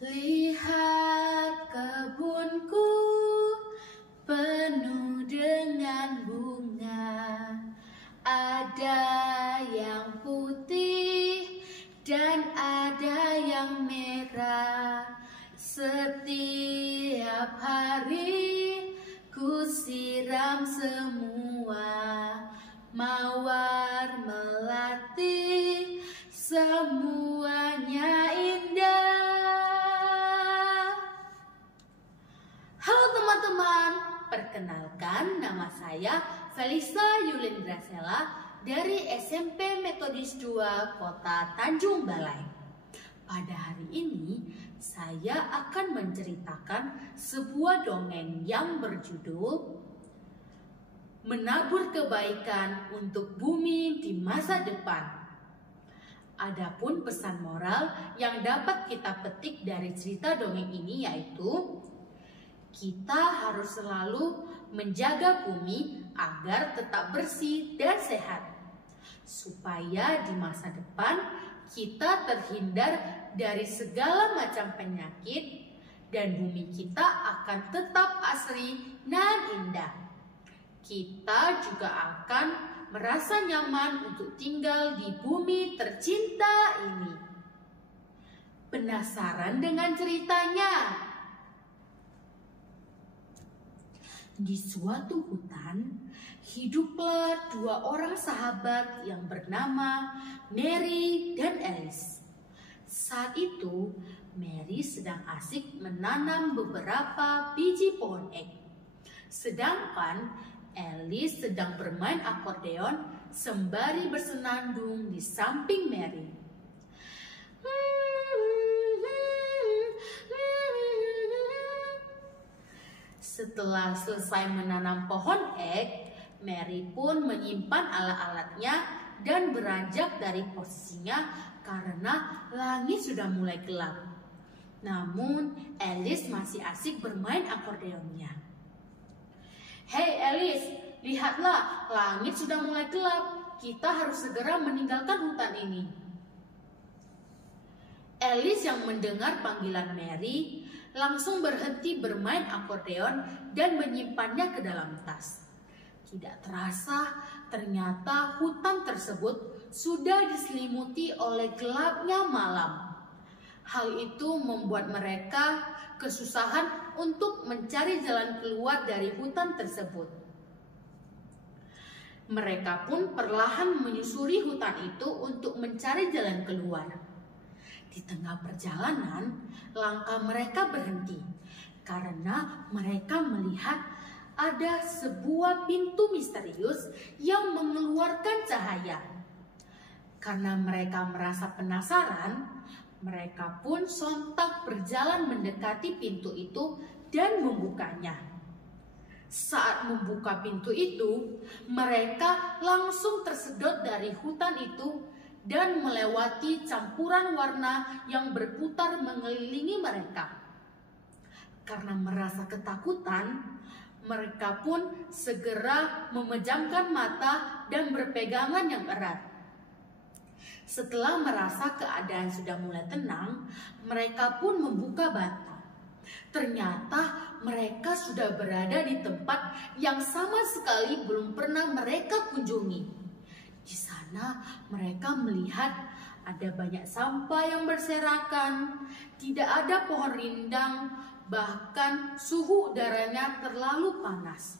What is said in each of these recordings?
Lihat kebunku penuh dengan bunga, ada yang putih dan ada yang merah. Setiap hari ku siram semua, mawar melati, semuanya indah. Halo teman-teman, perkenalkan nama saya Felisa Yulindra Sela dari SMP Metodis 2 Kota Tanjung Balai. Pada hari ini saya akan menceritakan sebuah dongeng yang berjudul Menabur Kebaikan untuk Bumi di Masa Depan. Adapun pesan moral yang dapat kita petik dari cerita dongeng ini yaitu kita harus selalu menjaga bumi agar tetap bersih dan sehat, supaya di masa depan kita terhindar dari segala macam penyakit dan bumi kita akan tetap asri dan indah. Kita juga akan merasa nyaman untuk tinggal di bumi tercinta ini. Penasaran dengan ceritanya? Di suatu hutan, hiduplah dua orang sahabat yang bernama Mary dan Alice. Saat itu, Mary sedang asik menanam beberapa biji pohon ek. Sedangkan Alice sedang bermain akordeon sembari bersenandung di samping Mary. Setelah selesai menanam pohon ek, Mary pun menyimpan alat-alatnya dan beranjak dari posisinya karena langit sudah mulai gelap. Namun, Alice masih asik bermain akordeonnya. Hei Alice, lihatlah, langit sudah mulai gelap. Kita harus segera meninggalkan hutan ini. Alice yang mendengar panggilan Mary langsung berhenti bermain akordeon dan menyimpannya ke dalam tas. Tidak terasa, ternyata hutan tersebut sudah diselimuti oleh gelapnya malam. Hal itu membuat mereka kesusahan untuk mencari jalan keluar dari hutan tersebut. Mereka pun perlahan menyusuri hutan itu untuk mencari jalan keluar. Di tengah perjalanan, langkah mereka berhenti karena mereka melihat ada sebuah pintu misterius yang mengeluarkan cahaya. Karena mereka merasa penasaran, mereka pun sontak berjalan mendekati pintu itu dan membukanya. Saat membuka pintu itu, mereka langsung tersedot dari hutan itu dan melewati campuran warna yang berputar mengelilingi mereka. Karena merasa ketakutan, mereka pun segera memejamkan mata dan berpegangan yang erat. Setelah merasa keadaan sudah mulai tenang, mereka pun membuka mata. Ternyata mereka sudah berada di tempat yang sama sekali belum pernah mereka kunjungi. Di sana mereka melihat ada banyak sampah yang berserakan, tidak ada pohon rindang, bahkan suhu udaranya terlalu panas.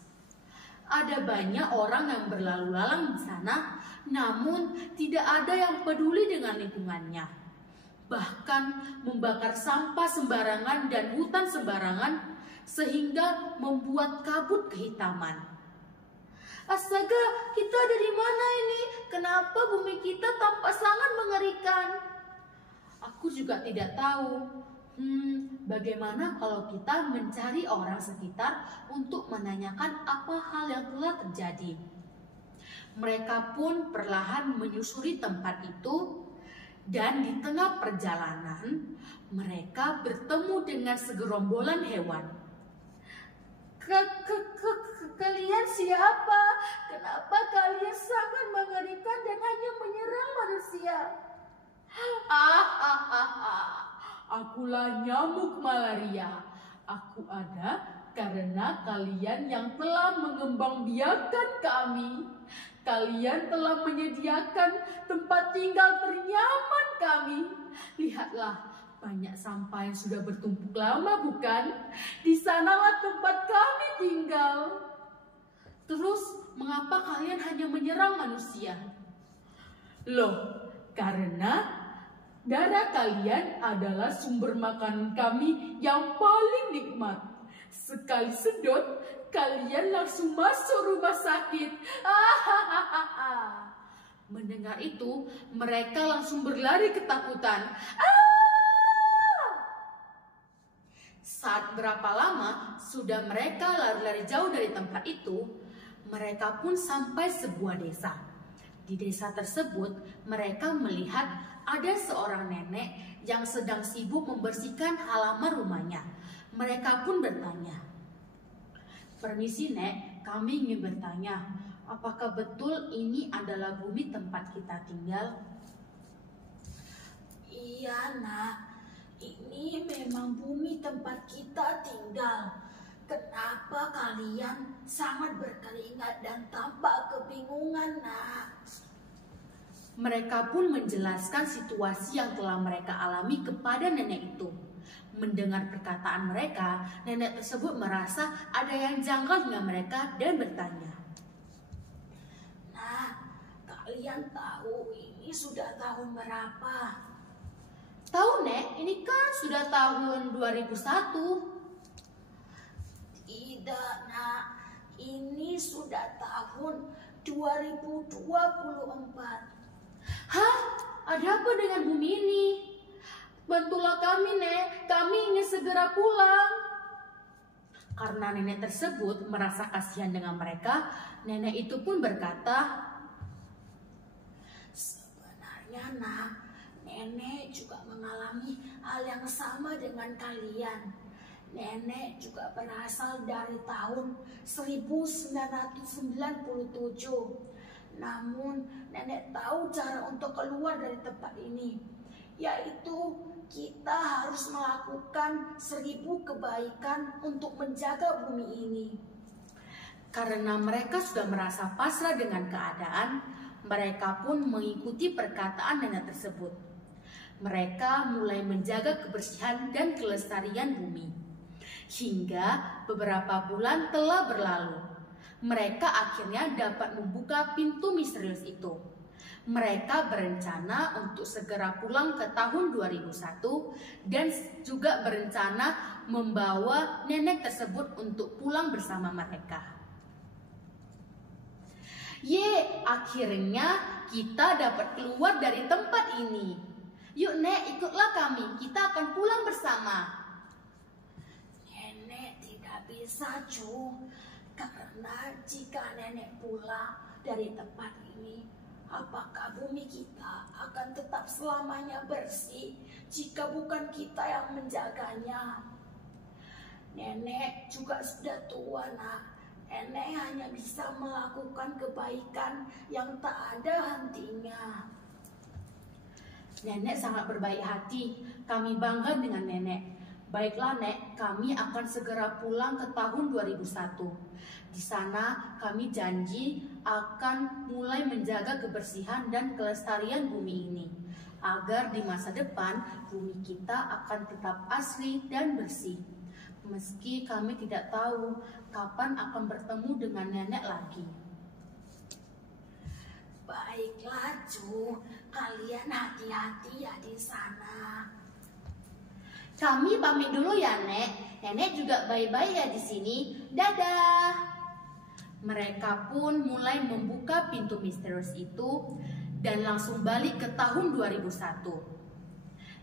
Ada banyak orang yang berlalu lalang di sana, namun tidak ada yang peduli dengan lingkungannya. Bahkan membakar sampah sembarangan dan hutan sembarangan sehingga membuat kabut kehitaman. Astaga, kita ada di mana ini? Kenapa bumi kita tampak sangat mengerikan? Aku juga tidak tahu. Bagaimana kalau kita mencari orang sekitar untuk menanyakan apa hal yang telah terjadi? Mereka pun perlahan menyusuri tempat itu dan di tengah perjalanan mereka bertemu dengan segerombolan hewan. Kalian siapa? Kenapa kalian sangat mengerikan dan hanya menyerang manusia? Akulah nyamuk malaria. Aku ada karena kalian yang telah mengembangbiakan kami. Kalian telah menyediakan tempat tinggal ternyaman kami. Lihatlah, banyak sampah yang sudah bertumpuk lama, bukan? Di sanalah tempat kami tinggal. Terus, mengapa kalian hanya menyerang manusia? Loh, karena darah kalian adalah sumber makanan kami yang paling nikmat. Sekali sedot, kalian langsung masuk rumah sakit. Mendengar itu, mereka langsung berlari ketakutan. Saat berapa lama sudah mereka lari-lari jauh dari tempat itu, mereka pun sampai sebuah desa. Di desa tersebut, mereka melihat ada seorang nenek yang sedang sibuk membersihkan halaman rumahnya. Mereka pun bertanya, "Permisi, Nek, kami ingin bertanya, apakah betul ini adalah bumi tempat kita tinggal?" "Iya, Nak. Ini memang bumi tempat kita tinggal. Kenapa kalian sangat berkeringat dan tampak kebingungan, Nak?" Mereka pun menjelaskan situasi yang telah mereka alami kepada nenek itu. Mendengar perkataan mereka, nenek tersebut merasa ada yang janggal dengan mereka dan bertanya, "Nah, kalian tahu ini sudah tahun berapa?" "Tahu, Nek, ini kan sudah tahun 2001. "Tidak, Nak. Ini sudah tahun 2024. "Hah? Ada apa dengan bumi ini? Bantulah kami, Nek. Kami ingin segera pulang." Karena nenek tersebut merasa kasihan dengan mereka, nenek itu pun berkata, "Sebenarnya, Nak, nenek juga mengalami hal yang sama dengan kalian. Nenek juga berasal dari tahun 1997. Namun, nenek tahu cara untuk keluar dari tempat ini, yaitu kita harus melakukan 1000 kebaikan untuk menjaga bumi ini." Karena mereka sudah merasa pasrah dengan keadaan, mereka pun mengikuti perkataan nenek tersebut. Mereka mulai menjaga kebersihan dan kelestarian bumi. Hingga beberapa bulan telah berlalu. Mereka akhirnya dapat membuka pintu misterius itu. Mereka berencana untuk segera pulang ke tahun 2001 dan juga berencana membawa nenek tersebut untuk pulang bersama mereka. Akhirnya kita dapat keluar dari tempat ini. Yuk, Nek, ikutlah kami. Kita akan pulang bersama. "Nenek tidak bisa, Cu. Karena jika nenek pulang dari tempat ini, apakah bumi kita akan tetap selamanya bersih jika bukan kita yang menjaganya? Nenek juga sudah tua, Nak. Nenek hanya bisa melakukan kebaikan yang tak ada hentinya." Nenek sangat berbaik hati. Kami bangga dengan nenek. Baiklah, Nek, kami akan segera pulang ke tahun 2001. Di sana kami janji akan mulai menjaga kebersihan dan kelestarian bumi ini, agar di masa depan bumi kita akan tetap asri dan bersih. Meski kami tidak tahu kapan akan bertemu dengan nenek lagi. "Baiklah, Cu. Kalian hati-hati ya di sana." Kami pamit dulu ya, Nek. Nenek juga baik-baik ya di sini. Dadah. Mereka pun mulai membuka pintu misterius itu dan langsung balik ke tahun 2001.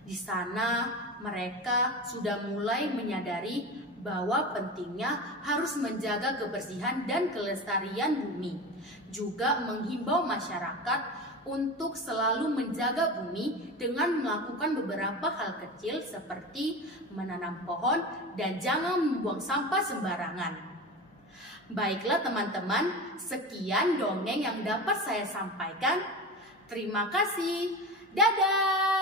Di sana mereka sudah mulai menyadari bahwa pentingnya harus menjaga kebersihan dan kelestarian bumi. Juga menghimbau masyarakat untuk selalu menjaga bumi dengan melakukan beberapa hal kecil seperti menanam pohon dan jangan membuang sampah sembarangan. Baiklah teman-teman, sekian dongeng yang dapat saya sampaikan. Terima kasih. Dadah.